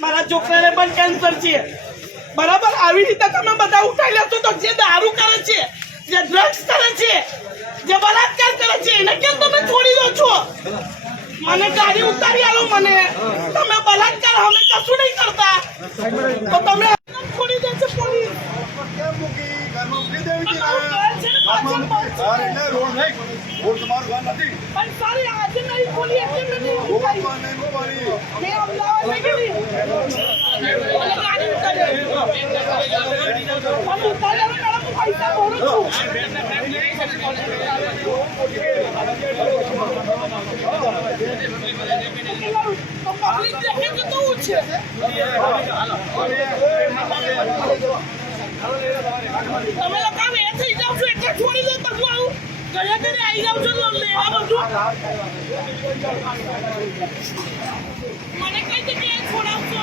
મારા છોકરાને પણ કેન્સર છે બરાબર આવી રીતે તમે બધા ઉઠાઈ લેશો તો જે દારૂ કરે છે જે ડ્રગ્સ કરે છે જે બલાત્કાર કરે છે એને કેમ તમે છોડી દો છો મને ગાડી ઉતારી આલો મને તમે બલાત્કાર અમે કશું નહીં કરતા તો તમે છોડી દે છે પોલીસ કેમ મૂકી ઘરમાં મૂકી દેવી છે રોડ નહીં રોડ તમારું ઘર નથી પણ સારી આજે નહીં બોલી એટલે મેં નહીં રોડ પર નહીં બોલી મેં અમદાવાદ નહીં ગઈ મને ગાડી ઉતારી પણ ઉતારી આવે મેડમ હું પૈસા ભરું છું તો પબ્લિક દેખે કે તો છે તમે લોકો હવે થઈ જાવ છો એટલે છોડી દો તો આવું ઘરે ઘરે આવી જાવ છો લેવા બધું મને કઈ જગ્યાએ છોડાવશો